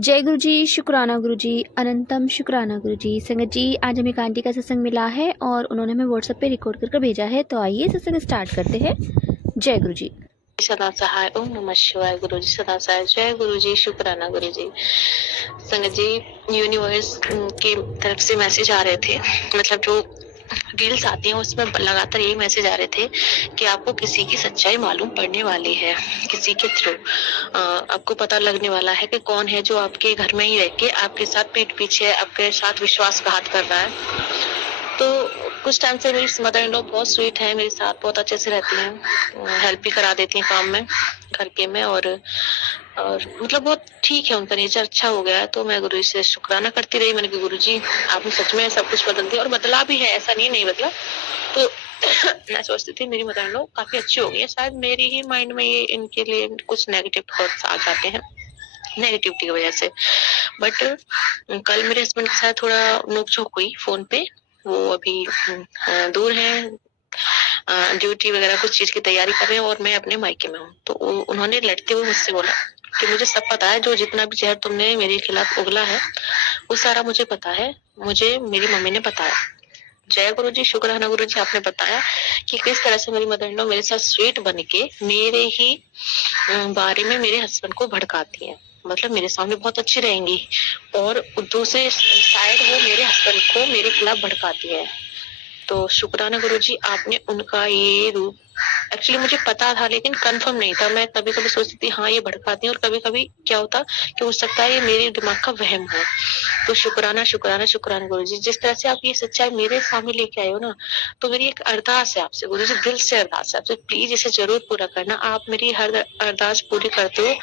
जय गुरु जी, शुक्राना गुरु जी, अनंतम शुक्राना गुरु जी। संगत जी, आज हमें एक आंटी का सत्संग मिला है और उन्होंने हमें व्हाट्सएप पे रिकॉर्ड कर भेजा है। तो आइए सत्संग स्टार्ट करते हैं। जय गुरु जी। सदा सहाय। ओम नमः शिवाय। गुरु जी सदा सहाय। जय गुरु जी, शुक्राना गुरु जी। संगत जी, यूनिवर्स की तरफ से मैसेज आ रहे थे, मतलब जो रील्स आती हैं उसमें लगातार यही मैसेज आ रहे थे कि आपको किसी की सच्चाई मालूम पड़ने वाली है, किसी के थ्रू आपको पता लगने वाला है कि कौन है जो आपके घर में ही रह के आपके साथ पीठ पीछे आपके साथ विश्वासघात कर रहा है। तो कुछ टाइम से मेरी मदर इन लॉ बहुत स्वीट है, मेरे साथ बहुत अच्छे से रहती हैं, हेल्प भी करा देती हैं काम में, घर के में, और मतलब बहुत ठीक है, उनका नेचर अच्छा हो गया है। तो मैं गुरु जी से शुक्राना करती रही, मैंने कहा गुरु जी आपने सच में सब कुछ बदल दिया, और बदला भी है, ऐसा नहीं बदला। तो मैं सोचती थी मेरी मदर इन लॉ काफी अच्छी हो गई है, शायद मेरी ही माइंड में ये इनके लिए कुछ नेगेटिव थॉट्स आ जाते हैं नेगेटिविटी की वजह से। बट कल मेरे हस्बैंड के साथ थोड़ा नोकझोंक हुई फोन पे। वो अभी दूर है, ड्यूटी वगैरह कुछ चीज की तैयारी कर रहे हैं, और मैं अपने मायके में हूँ। तो उन्होंने लड़ते हुए मुझसे बोला कि मुझे सब पता है, जो जितना भी जहर तुमने मेरे खिलाफ उगला है वो सारा मुझे पता है, मुझे मेरी मम्मी ने बताया। जय गुरु जी, शुक्राना गुरु जी, आपने बताया कि किस तरह से मेरी मदर इन लॉ मेरे साथ स्वीट बन के मेरे ही बारे में मेरे हस्बैंड को भड़काती है, मतलब मेरे सामने बहुत अच्छी रहेंगी और दूसरे साइड वो मेरे हस्बैंड को मेरे खिलाफ भड़काती है। तो शुक्राना गुरुजी, आपने उनका ये रूप, एक्चुअली मुझे पता था लेकिन कंफर्म नहीं था। मैं कभी कभी सोचती थी हाँ ये भड़काती है, और कभी कभी क्या होता कि हो सकता है ये मेरे दिमाग का वहम हो। तो शुक्राना शुक्राना शुक्राना गुरुजी, जिस तरह से आप ये सच्चाई मेरे सामने लेके आए हो ना, तो मेरी एक अरदास है आपसे गुरुजी, दिल से अरदास है आपसे, प्लीज इसे जरूर पूरा करना। आप मेरी हर अरदास पूरी करते हो,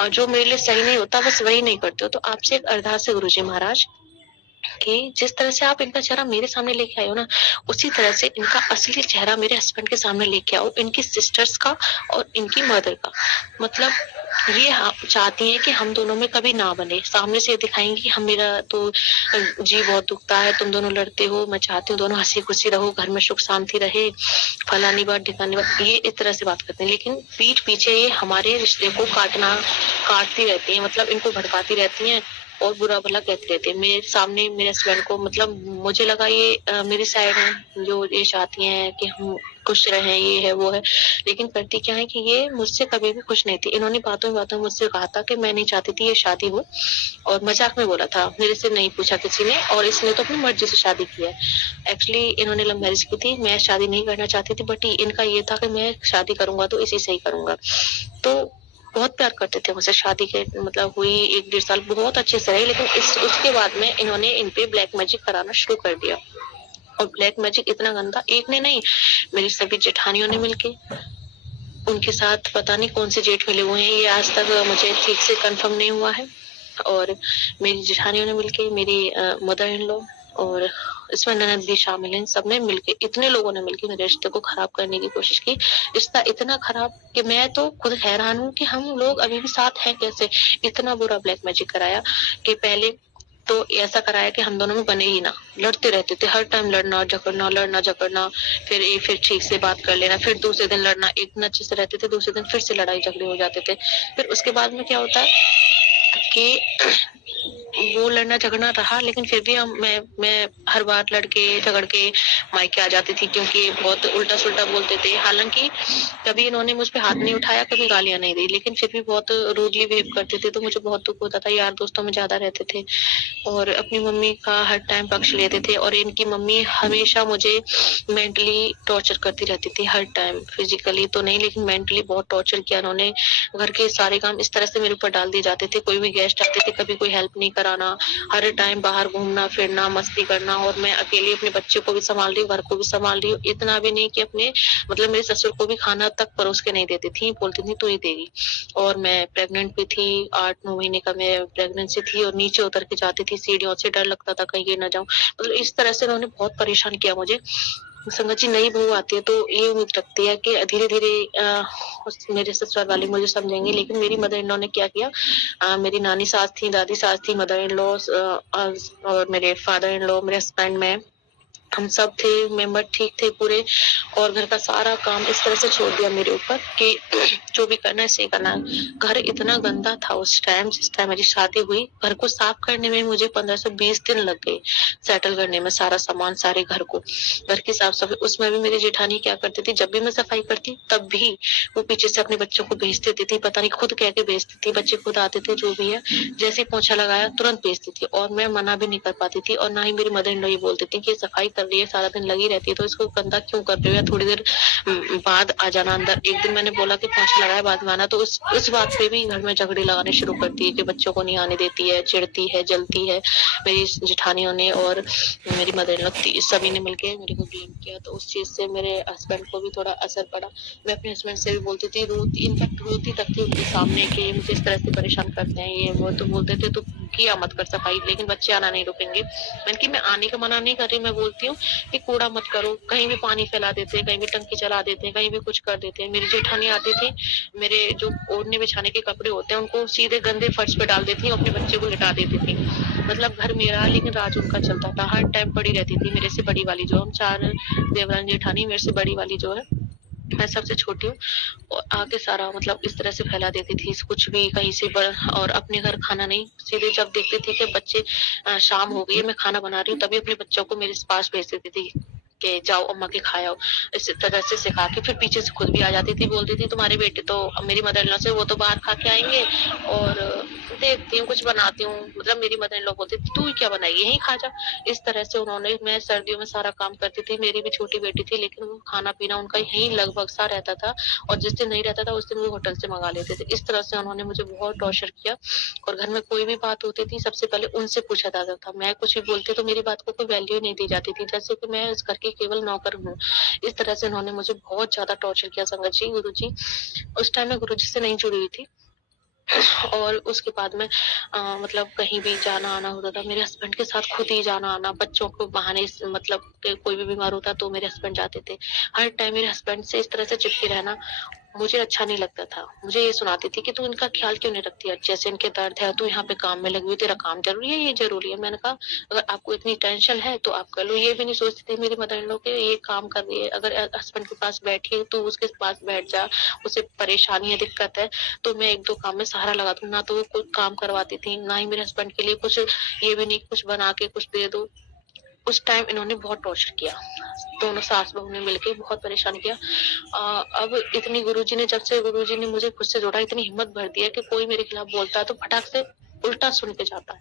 और जो मेरे लिए सही नहीं होता बस वही नहीं करते हो। तो आपसे एक अरदास है गुरुजी महाराज कि जिस तरह से आप इनका चेहरा मेरे सामने लेके आए हो ना, उसी तरह से इनका असली चेहरा मेरे हस्बैंड के सामने लेके आओ, इनकी सिस्टर्स का और इनकी मदर का। मतलब ये चाहती हैं कि हम दोनों में कभी ना बने, सामने से दिखाएंगी कि हम, मेरा तो जी बहुत दुखता है, तुम दोनों लड़ते हो, मैं चाहती हूँ दोनों हंसी खुशी रहो, घर में सुख शांति रहे, फलानी बात ढिकानी बात, ये इस तरह से बात करते हैं। लेकिन पीठ पीछे ये हमारे रिश्ते को काटती रहती है, मतलब इनको भड़काती रहती हैं और बुरा भला कहते रहते हैं मेरे सामने मेरे हस्बैंड को। मतलब मुझे लगा ये मेरी साइड है, जो ये चाहती हैं कि हम खुश रहें, ये है वो है, लेकिन करती क्या है कि ये मुझसे कभी भी खुश नहीं थी। इन्होंने बातों बातों मुझसे कहा था कि मैं नहीं चाहती थी ये शादी हो, और मजाक में बोला था, मेरे से नहीं पूछा किसी ने, और इसने तो अपनी मर्जी से शादी की है। एक्चुअली इन्होंने लव मैरिज की थी, मैं शादी नहीं करना चाहती थी, बट इनका ये था कि मैं शादी करूंगा तो इसी से ही करूंगा। तो बहुत प्यार करते थे मुझसे, शादी के मतलब हुई 1-1.5 साल बहुत अच्छे से रही, लेकिन उसके बाद में इन्होंने इन पे ब्लैक मैजिक कराना शुरू कर दिया। और ब्लैक मैजिक इतना गंदा, एक ने नहीं, मेरी सभी जेठानियों ने मिलके, उनके साथ पता नहीं कौन से जेठ मिले हुए हैं, ये आज तक मुझे ठीक से कंफर्म नहीं हुआ है। और मेरी जेठानियों ने मिलके, मेरी मदर इन लॉ, और इसमें ननद भी शामिल हैं, सबने मिलके, इतने लोगों ने मिलके मेरे रिश्ते को खराब करने की कोशिश की। रिश्ता इतना खराब कि मैं तो खुद हैरान हूँ कि हम लोग अभी भी साथ हैं कैसे। इतना बुरा ब्लैक मैजिक कराया कि पहले तो ऐसा कराया कि हम दोनों में बने ही ना, लड़ते रहते थे, हर टाइम लड़ना झगड़ना, फिर ठीक से बात कर लेना, फिर दूसरे दिन लड़ना, एक दिन अच्छे से रहते थे, दूसरे दिन फिर से लड़ाई झगड़े हो जाते थे। फिर उसके बाद में क्या होता है कि वो लड़ना झगड़ना रहा, लेकिन फिर भी मैं हर बार लड़के झगड़ के मायके आ जाती थी, क्योंकि बहुत उल्टा सुल्टा बोलते थे। हालांकि कभी इन्होंने मुझ पे हाथ नहीं उठाया, कभी गालियां नहीं दी, लेकिन फिर भी बहुत रूडली बिहेव करते थे। तो मुझे बहुत दुख होता था, यार दोस्तों में ज्यादा रहते थे और अपनी मम्मी का हर टाइम पक्ष लेते थे। और इनकी मम्मी हमेशा मुझे मेंटली टॉर्चर करती रहती थी, हर टाइम, फिजिकली तो नहीं लेकिन मेंटली बहुत टॉर्चर किया इन्होंने। घर के सारे काम इस तरह से मेरे ऊपर डाल दिए जाते थे, कोई भी गेस्ट आते थे कभी कोई हेल्प नहीं कराना, हर टाइम बाहर घूमना फिरना, मस्ती करना, और मैं अकेली अपने बच्चे को भी संभाल रही हूँ, घर को भी संभाल रही हूँ। इतना भी नहीं कि अपने, मतलब मेरे ससुर को भी खाना तक परोस के नहीं देती थी, बोलती थी तू ही देगी। और मैं प्रेग्नेंट भी थी, 8-9 महीने का मैं प्रेगनेंसी थी, और नीचे उतर के जाती थी सीढ़ियों से, डर लगता था कहीं गिर ना जाऊं। मतलब इस तरह से उन्होंने बहुत परेशान किया मुझे। संगत जी, नई बहू आती है तो ये उम्मीद रखती है कि धीरे धीरे मेरे ससुराल वाले मुझे समझेंगे, लेकिन मेरी मदर इन लॉ ने क्या किया, मेरी नानी सास थी, दादी सास थी, मदर इन लॉ और मेरे फादर इन लॉ, मेरे हस्बैंड, में हम सब थे, मेंबर ठीक थे पूरे, और घर का सारा काम इस तरह से छोड़ दिया मेरे ऊपर कि जो भी करना है सही करना है। घर इतना गंदा था उस टाइम, जिस टाइम मेरी शादी हुई, घर को साफ करने में मुझे 15 से 20 दिन लग गए, सेटल करने में सारा सामान, सारे घर को, घर की साफ सफाई। उसमें भी मेरी जेठानी क्या करती थी, जब भी मैं सफाई करती तब भी वो पीछे से अपने बच्चों को भेज देती थी, पता नहीं खुद कह के भेजती थी, बच्चे खुद आते थे जो भी है, जैसे ही पोछा लगाया तुरंत भेजती थी, और मैं मना भी नहीं कर पाती थी, और ना ही मेरी मदर इन लॉ ये बोलती थी कि सफाई कर रही है, सारा दिन लगी रहती है, तो इसको गंदा क्यों कर रही हो, या थोड़ी देर बाद आ जाना अंदर। एक दिन मैंने बोला कि पोछा लगाया बाद में आना, तो उस बात पे भी घर में झगड़े लगाने शुरू करती है कि बच्चों को नहीं आने देती है, चिढ़ती है, जलती है। मेरी जेठानियों ने और मेरी मदर इन लॉ सभी ने मिलकर मेरे को ब्लेम किया, तो उस चीज से मेरे हस्बैंड को भी थोड़ा असर पड़ा। मैं अपने हस्बैंड से भी बोलती थी, रोती, इनफैक्ट रोती तक थी उनके सामने कि मुझे इस तरह से परेशान करते हैं ये वो, तो बोलते थे तू किया मत कर सफाई, लेकिन बच्चे आना नहीं रुकेंगे। मैंने कि मैं आने का मना नहीं कर रही, मैं बोलती हूँ कि कूड़ा मत करो, कहीं भी पानी फैला देते हैं, कहीं भी टंकी चला देते हैं, कहीं भी कुछ कर देते हैं। मेरी जेठानी आती थी, मेरे जो ओढ़ने बिछाने के कपड़े होते हैं उनको सीधे गंदे फर्श पे डाल देती, अपने बच्चे को लिटा देती थी। मतलब घर मेरा लेकिन राज उनका चलता था, हर टाइम पड़ी रहती थी मेरे से बड़ी वाली, जो हम 4 देवरानी जेठानी, मेरे से बड़ी वाली जो है, मैं सबसे छोटी हूँ, और आके सारा मतलब इस तरह से फैला देती थी, कुछ भी कहीं से और अपने घर खाना नहीं, सीधे जब देखती थी कि बच्चे शाम हो गई है, मैं खाना बना रही हूँ, तभी अपने बच्चों को मेरे पास भेज देती थी कि जाओ अम्मा के खाओ, इस तरह से सिखा के फिर पीछे से खुद भी आ जाती थी, बोलती थी तुम्हारे बेटे तो, मेरी मदर इन लॉ से, वो तो बाहर खा के आएंगे, और देखती हूँ कुछ बनाती हूँ, मतलब मेरी मदर इन लॉ बोलती थी तू क्या बनाएगी, यहीं खा जा। इस तरह से उन्होंने, मैं सर्दियों में सारा काम करती थी, मेरी भी छोटी बेटी थी, लेकिन वो खाना पीना उनका यहीं लगभग सा रहता था, और जिस दिन नहीं रहता था उस दिन वो होटल से मंगा लेते थे। इस तरह से उन्होंने मुझे बहुत टॉर्चर किया, और घर में कोई भी बात होती थी सबसे पहले उनसे पूछा जाता था, मैं कुछ भी बोलती तो मेरी बात को कोई वैल्यू नहीं दी जाती थी, जैसे कि मैं इस घर की केवल नौकर हूँ। इस तरह से उन्होंने मुझे बहुत ज्यादा टॉर्चर किया संगत जी, गुरु जी। उस टाइम मैं गुरु जी से नहीं जुड़ी हुई थी, और उसके बाद में मतलब कहीं भी जाना आना होता था, मेरे हस्बैंड के साथ खुद ही जाना आना, बच्चों को बहाने मतलब कोई भी बीमार होता तो मेरे हस्बैंड जाते थे। हर टाइम मेरे हस्बैंड से इस तरह से चिपके रहना मुझे अच्छा नहीं लगता था। मुझे ये सुनाती थी कि तू इनका ख्याल क्यों नहीं रखती है, जैसे इनके दर्द है तू यहाँ पे काम में लगी हुई, तेरा काम जरूरी है, ये जरूरी है। मैंने कहा अगर आपको इतनी टेंशन है तो आप कर लो। ये भी नहीं सोचती थी मेरी मदर इन लॉ के ये काम कर रही है, अगर हस्बैंड के पास बैठी है तो उसके पास बैठ जा, उसे परेशानी है, दिक्कत है, तो मैं 1-2 काम में सहारा लगा दूं ना। तो वो कुछ काम करवाती थी, ना ही मेरे हस्बैंड के लिए कुछ, ये भी नहीं कुछ बना के कुछ दे दो। उस टाइम इन्होंने बहुत टॉर्चर किया, दोनों सास बहू ने मिलकर बहुत परेशान किया। अब इतनी गुरुजी ने, जब से गुरुजी ने मुझे खुद से जोड़ा, इतनी हिम्मत भर दी है कि कोई मेरे खिलाफ बोलता है तो फटाक से उल्टा सुन के जाता है।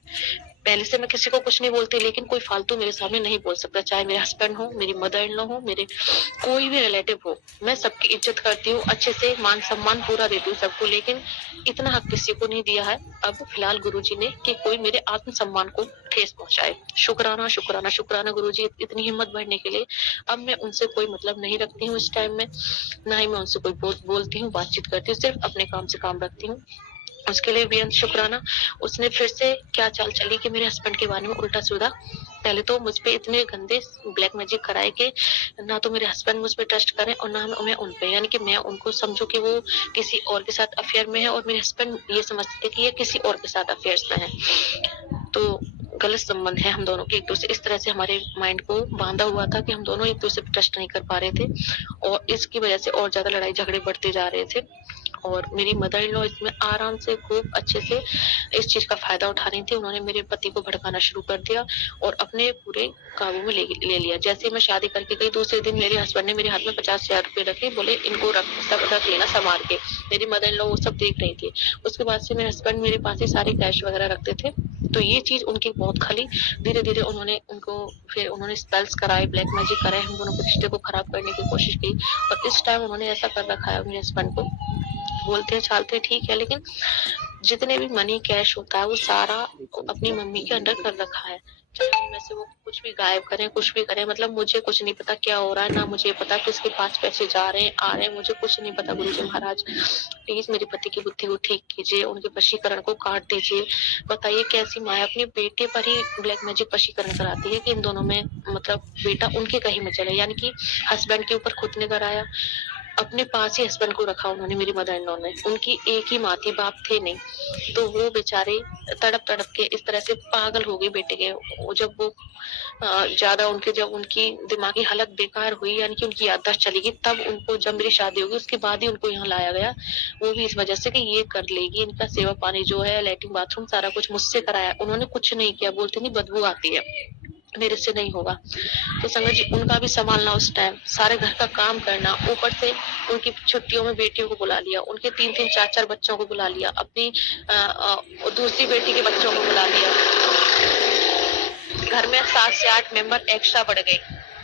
पहले से मैं किसी को कुछ नहीं बोलती, लेकिन कोई फालतू मेरे सामने नहीं बोल सकता, चाहे मेरे हस्बैंड हो, मेरी मदर इन लॉ हो, मेरे कोई भी रिलेटिव हो। मैं सबकी इज्जत करती हूँ, अच्छे से मान सम्मान पूरा देती हूँ सबको, लेकिन इतना हक किसी को नहीं दिया है अब फिलहाल गुरुजी ने कि कोई मेरे आत्म सम्मान को ठेस पहुंचाए। शुक्राना शुक्राना शुक्राना गुरुजी, इतनी हिम्मत बढ़ने के लिए। अब मैं उनसे कोई मतलब नहीं रखती हूँ इस टाइम में, ना ही मैं उनसे कोई बोलती हूँ, बातचीत करती हूँ, सिर्फ अपने काम से काम रखती हूँ। उसके लिए बेहद शुक्राना। उसने फिर से क्या चाल चली कि मेरे हस्बैंड के बारे में उल्टा सीधा, पहले तो मुझ पे इतने गंदे ब्लैक मैजिक कराए कि ना तो मेरे हस्बैंड मुझ पे ट्रस्ट करें और ना मैं उन पे, यानी कि मैं उनको समझूं कि वो किसी और के साथ अफेयर में है, और मेरे हस्बैंड ये समझते कि ये किसी और के साथ अफेयर्स में है, तो गलत संबंध है हम दोनों के एक दूसरे। इस तरह से हमारे माइंड को बांधा हुआ था कि हम दोनों एक दूसरे पे ट्रस्ट नहीं कर पा रहे थे, और इसकी वजह से और ज्यादा लड़ाई झगड़े बढ़ते जा रहे थे। और मेरी मदर इन लॉ इसमें आराम से खूब अच्छे से इस चीज का फायदा उठा रही थी। उन्होंने मेरे पति को भड़काना शुरू कर दिया और अपने पूरे काबू में ले लिया। जैसे मैं शादी करके गई, दूसरे दिन मेरे हस्बैंड ने मेरे हाथ में 50,000 रुपए रखे, बोले इनको रख लेना संभाल के। मेरी मदर इन लॉ वो सब देख रही थी। उसके बाद से मेरे हस्बैंड मेरे पास ही सारे कैश वगैरह रखते थे, तो ये चीज उनकी बहुत खली। धीरे धीरे उन्होंने स्पेल्स कराए, ब्लैक मैजिक कराए, हम दोनों के रिश्ते को खराब करने की कोशिश की। और इस टाइम उन्होंने ऐसा कर रखा है मेरे हस्बैंड को, बोलते हैं चालते ठीक है, लेकिन जितने भी मनी कैश होता है वो सारा अपनी मम्मी के अंडर कर रखा है। चाहे उनमें से वो कुछ भी गायब करें, कुछ भी करें, मतलब मुझे कुछ नहीं पता क्या हो रहा है, ना मुझे पता किसके पास पैसे जा रहे हैं आ रहे हैं, मुझे कुछ नहीं पता। गुरुजी महाराज प्लीज मेरे पति की बुद्धि को ठीक कीजिए, उनके वशीकरण को काट दीजिए। बताइए कैसी माँ अपने बेटे पर ही ब्लैक मैजिक वशीकरण कराती है कि इन दोनों में मतलब बेटा उनके कहीं में चले, यानी कि हस्बैंड के ऊपर खुद ने कराया, अपने पास ही हस्बैंड को रखा उन्होंने, मेरी मदर इन लॉ ने। उनकी एक ही माँ थी, बाप थे नहीं। तो वो बेचारे तड़प तड़प के इस तरह से पागल हो गए बेटे के। जब वो ज्यादा जब उनकी दिमागी हालत बेकार हुई, यानी कि उनकी याददाश्त चली गई, तब उनको, जब मेरी शादी होगी उसके बाद ही उनको यहाँ लाया गया। वो भी इस वजह से कि ये कर लेगी, इनका सेवा पानी जो है, लैट्रिन बाथरूम सारा कुछ मुझसे कराया। उन्होंने कुछ नहीं किया, बोलते नहीं बदबू आती है, मेरे से नहीं होगा। तो संगत जी, उनका भी संभालना उस टाइम, सारे घर का काम करना, ऊपर से उनकी छुट्टियों में बेटियों को बुला लिया, उनके 3-3 4-4 बच्चों को बुला लिया, अपनी दूसरी बेटी के बच्चों को बुला लिया। घर में 7 से 8 मेंबर एक्स्ट्रा बढ़ गए।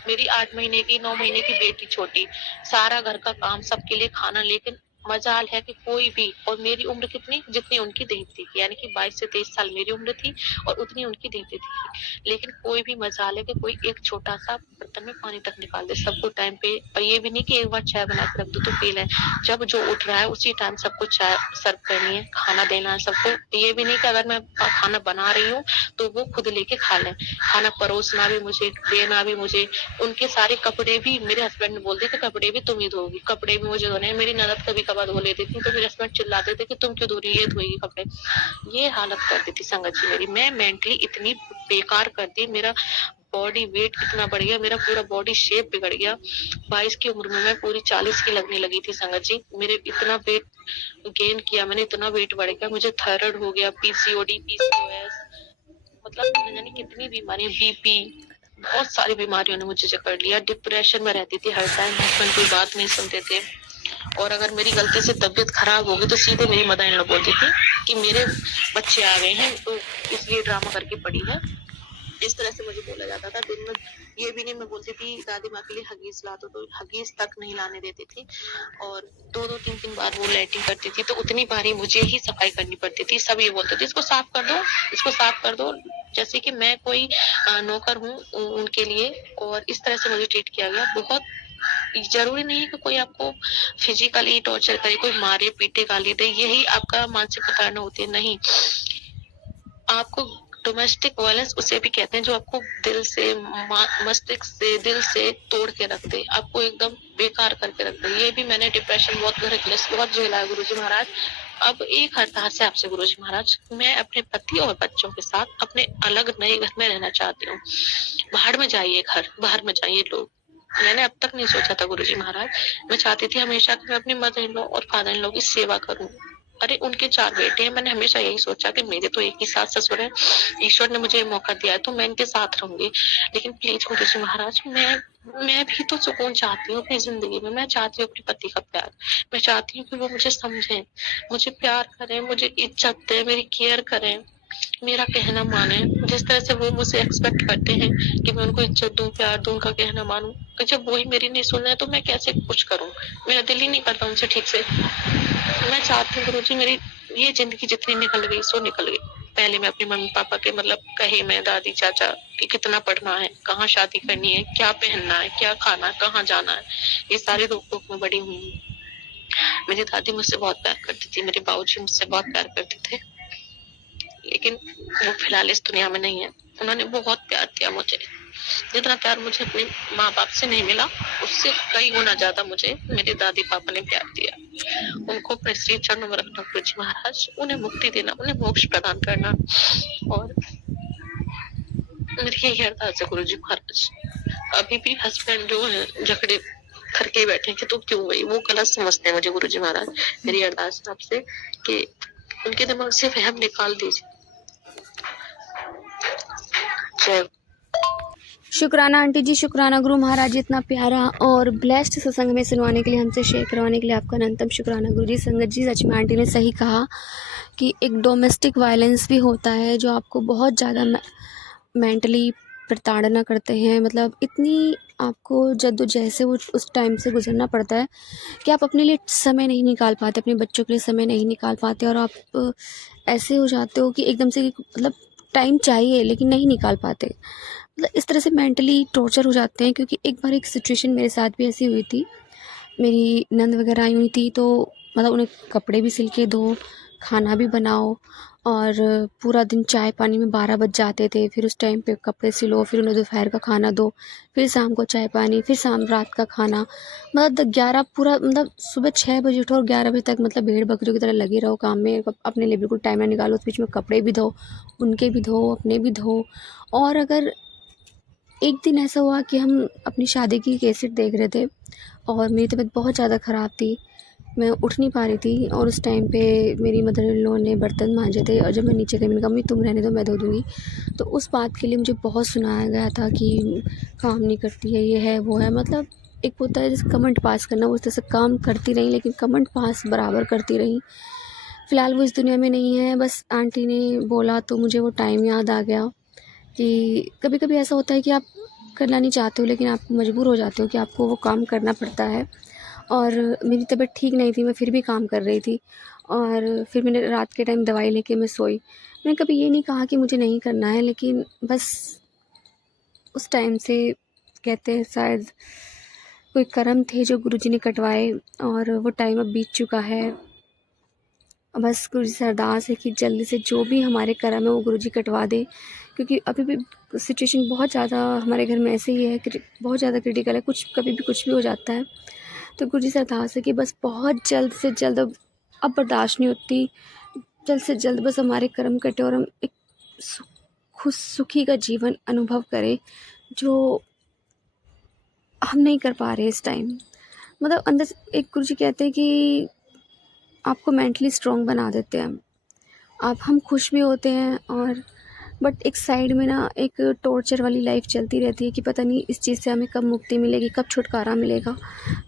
मेरी 8 महीने की 9 महीने की बेटी छोटी, सारा घर का काम, सबके लिए खाना। लेकिन मजाल है कि कोई भी, और मेरी उम्र कितनी, जितनी उनकी देती थी, यानी कि 22 से 23 साल मेरी उम्र थी और उतनी उनकी देती थी। लेकिन कोई भी मजाल है कि कोई एक छोटा सा बर्तन में पानी तक निकाल दे, सबको टाइम पे। और ये भी नहीं कि एक बार चाय बना के रख दो तो पी लें, जब जो उठ रहा है उसी टाइम सबको चाय सर्व करनी है, खाना देना है सबको। ये भी नहीं कि अगर मैं खाना बना रही हूँ तो वो खुद लेके खा लें, खाना परोसना भी मुझे, देना भी मुझे। उनके सारे कपड़े भी मेरे हस्बैंड ने बोलते कि कपड़े भी तुम ही धोगी, कपड़े भी मुझे धोने हैं। मेरी ननद कभी कभार धो लेती थी तो मेरे हस्बैंड चिल्लाते थे कि तुम क्यों धो रही है, ये धोएगी कपड़े। ये हालत करती थी संगत जी मेरी। मैं मेंटली इतनी बेकार कर दी, मेरा बॉडी वेट इतना बढ़ गया, मेरा पूरा बॉडी शेप बिगड़ गया। 22 की उम्र में मैं पूरी 40 की लगने लगी थी संगत जी। मेरे इतना वेट गेन किया मैंने, इतना वेट बढ़ गया, मुझे थायराइड हो गया, पीसीओडी, पीसीओएस, मतलब न जाने कितनी बीमारियां, बीपी, बहुत सारी बीमारियों ने मुझे जकड़ लिया। डिप्रेशन में रहती थी हर टाइम, हस्बैंड कोई बात नहीं सुनते थे। और अगर मेरी गलती से तबीयत खराब होगी तो सीधे मेरी मदर इन लॉ बोलती थी कि मेरे बच्चे आ गए हैं तो इसलिए ड्रामा करके पड़ी है। इस तरह से मुझे बोला जाता था। दिन में ये भी नहीं, मैं बोलती थी दादी माँ के लिए हगीज ला दो, तो हगीज तक नहीं लाने देती थी। और 2-2 3-3 बार वो लैट्रिन करती थी तो उतनी बारी मुझे ही सफाई करनी पड़ती थी। सब ये बोलते थे इसको साफ कर दो, इसको साफ कर दो, जैसे कि मैं कोई नौकर हूँ उनके लिए। और इस तरह से मुझे ट्रीट किया गया। बहुत जरूरी नहीं है कि कोई आपको फिजिकली टॉर्चर करे, कोई मारे पीटे गाली दे, यही आपका मानसिक प्रताड़ना होती है। नहीं, आपको डोमेस्टिक वायलेंस उसे भी कहते हैं जो आपको दिल से, मस्तिष्क से, दिल से तोड़ के रख दे, आपको एकदम बेकार करके रख दे। ये भी मैंने डिप्रेशन बहुत झेला है गुरुजी महाराज। अब एक हरताल से आपसे गुरुजी महाराज, मैं अपने पति और बच्चों के साथ अपने अलग नए घर में रहना चाहती हूँ। बाहर में जाइए, घर बाहर में जाइए लोग। मैंने अब तक नहीं सोचा था गुरुजी महाराज। मैं चाहती थी हमेशा कि मैं अपनी मदर इन लॉ और फादर इन लॉ की सेवा करूं। अरे उनके 4 बेटे हैं, मैंने हमेशा यही सोचा कि मेरे तो एक ही सास ससुर है, ईश्वर ने मुझे ये मौका दिया है तो मैं इनके साथ रहूंगी। लेकिन प्लीज गुरुजी महाराज, मैं भी तो सुकून चाहती हूँ अपनी जिंदगी में। मैं चाहती हूँ अपने पति का प्यार, मैं चाहती हूँ कि वो मुझे समझें, मुझे प्यार करें, मुझे इज्जत दें, मेरी केयर करें, मेरा कहना माने। जिस तरह से वो मुझसे एक्सपेक्ट करते हैं कि मैं उनको इज्जत दूं, प्यार दूं, उनका कहना मानूं, तो जब वही मेरी नहीं सुन रहे तो मैं कैसे कुछ करूं? मेरा दिल ही नहीं करता उनसे ठीक से। मैं चाहती हूँ गुरुजी, मेरी ये जिंदगी जितनी निकल गई सो निकल गई। पहले मैं अपने मम्मी पापा के मतलब कहे में, दादी चाचा कि कितना पढ़ना है, कहाँ शादी करनी है, क्या पहनना है, क्या खाना है, कहाँ जाना है, ये सारे रोक टोक में बड़ी हुई हूँ। मेरी दादी मुझसे बहुत प्यार करती थी, मेरे बाबूजी मुझसे बहुत प्यार करते थे, लेकिन वो फिलहाल इस दुनिया में नहीं है। उन्होंने बहुत प्यार दिया मुझे, जितना प्यार मुझे अपने माँ बाप से नहीं मिला उससे कई गुना ज्यादा मुझे मेरे दादी पापा ने प्यार दिया। उनको अपने श्री चरणों में रखना गुरुजी महाराज, उन्हें मुक्ति देना, उन्हें मोक्ष प्रदान करना। और मेरी यही अरदास है गुरुजी महाराज। अभी भी हस्बैंड जो है झगड़े करके बैठे कि तू क्यों गई, वो गलत समझते हैं मुझे गुरुजी महाराज। मेरी अरदास है आपसे कि उनके दिमाग से वहम निकाल दीजिए। जय। शुक्राना आंटी जी, शुक्राना गुरु महाराज जी, इतना प्यारा और ब्लेस्ड सत्संग में सुनवाने के लिए, हमसे शेयर करवाने के लिए आपका अनंतम शुक्राना गुरु जी। संगत जी, सच में आंटी ने सही कहा कि एक डोमेस्टिक वायलेंस भी होता है जो आपको बहुत ज़्यादा मेंटली प्रताड़ना करते हैं। मतलब इतनी आपको जद्दोजहद से वो उस टाइम से गुजरना पड़ता है कि आप अपने लिए समय नहीं निकाल पाते, अपने बच्चों के लिए समय नहीं निकाल पाते, और आप ऐसे हो जाते हो कि एकदम से, मतलब टाइम चाहिए लेकिन नहीं निकाल पाते। मतलब इस तरह से मेंटली टॉर्चर हो जाते हैं। क्योंकि एक बार एक सिचुएशन मेरे साथ भी ऐसी हुई थी, मेरी नंद वगैरह आई हुई थी तो मतलब उन्हें कपड़े भी सिल के दो, खाना भी बनाओ और पूरा दिन चाय पानी में 12 बज जाते थे। फिर उस टाइम पे कपड़े सिलो, फिर उन्हें दोपहर का खाना दो, फिर शाम को चाय पानी, फिर शाम रात का खाना। मतलब 11 पूरा मतलब सुबह 6 बजे उठो और 11 बजे तक मतलब भेड़ बकरियों की तरह लगे रहो काम में। अपने लिए बिल्कुल टाइम ना निकालो। उस बीच में कपड़े भी धो, उनके भी धो, अपने भी धो। और अगर एक दिन ऐसा हुआ कि हम अपनी शादी की कैसेट देख रहे थे और मेरी तबीयत बहुत ज़्यादा ख़राब थी, मैं उठ नहीं पा रही थी और उस टाइम पे मेरी मदर इन लॉ ने बर्तन मांजे थे और जब मैं नीचे गई मैंने कहा मम्मी तुम रहने दो, मैं धो दूँगी। तो उस बात के लिए मुझे बहुत सुनाया गया था कि काम नहीं करती है, ये है वो है। मतलब एक होता है जैसे कमेंट पास करना, वो उस तरह से काम करती रही लेकिन कमेंट पास बराबर करती रही। फ़िलहाल वो इस दुनिया में नहीं है। बस आंटी ने बोला तो मुझे वो टाइम याद आ गया कि कभी-कभी ऐसा होता है कि आप करना नहीं चाहते हो लेकिन आप मजबूर हो जाते हो कि आपको वो काम करना पड़ता है। और मेरी तबीयत ठीक नहीं थी, मैं फिर भी काम कर रही थी और फिर मैंने रात के टाइम दवाई लेके मैं सोई। मैंने कभी ये नहीं कहा कि मुझे नहीं करना है, लेकिन बस उस टाइम से कहते हैं शायद कोई कर्म थे जो गुरुजी ने कटवाए और वो टाइम अब बीत चुका है। बस गुरुजी से अरदास है कि जल्दी से जो भी हमारे कर्म है वो गुरुजी कटवा दे, क्योंकि अभी भी सिचुएशन बहुत ज़्यादा हमारे घर में ऐसे ही है कि बहुत ज़्यादा क्रिटिकल है, कभी भी कुछ भी हो जाता है। तो गुरुजी से अरदास है कि बस बहुत जल्द से जल्द, अब बर्दाश्त नहीं होती, जल्द से जल्द बस हमारे कर्म कटे और हम एक खुश सुखी का जीवन अनुभव करें जो हम नहीं कर पा रहे इस टाइम। मतलब अंदर से एक गुरुजी कहते हैं कि आपको मेंटली स्ट्रॉन्ग बना देते हैं आप। हम खुश भी होते हैं और बट एक साइड में ना एक टॉर्चर वाली लाइफ चलती रहती है कि पता नहीं इस चीज़ से हमें कब मुक्ति मिलेगी, कब छुटकारा मिलेगा।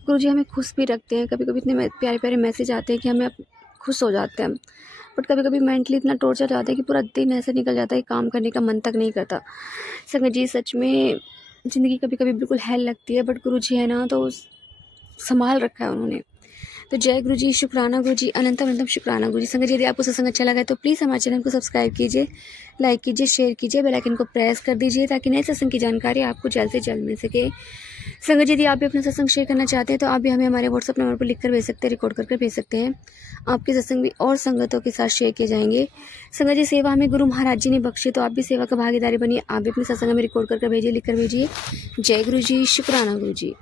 गुरुजी हमें खुश भी रखते हैं, कभी कभी इतने प्यारे प्यारे मैसेज आते हैं कि हमें खुश हो जाते हैं। बट कभी कभी मेंटली इतना टॉर्चर जाता है कि पूरा दिन ऐसे निकल जाता है, काम करने का मन तक नहीं करता। संगत जी सच में ज़िंदगी कभी कभी बिल्कुल हेल लगती है, बट गुरुजी है ना तो संभाल रखा है उन्होंने। तो जय गुरु जी, शुक्राना गुरु जी, अनंतम अनंतम शुक्राना गुरु जी। संगत जी यदि आपको सत्संग अच्छा लगा है तो प्लीज़ हमारे चैनल को सब्सक्राइब कीजिए, लाइक कीजिए, शेयर कीजिए, बेल आइकन को प्रेस कर दीजिए ताकि नए सत्संग की जानकारी आपको जल्द से जल्द मिल सके। संगत जी यदि आप भी अपना सत्संग शेयर करना चाहते हैं तो आप भी हमें हमारे व्हाट्सअप नंबर पर लिख कर भेज सकते हैं, रिकॉर्ड करके भेज सकते हैं। आपके सत्संग भी और संगतों के साथ शेयर किए जाएंगे। संगत जी सेवा हमें गुरु महाराज जी ने बख्शी, तो आप भी सेवा का भागीदारी बनिए, आप भी अपने सत्संग में रिकॉर्ड करके भेजिए, लिख कर भेजिए। जय गुरु जी, शुक्राना गुरु जी।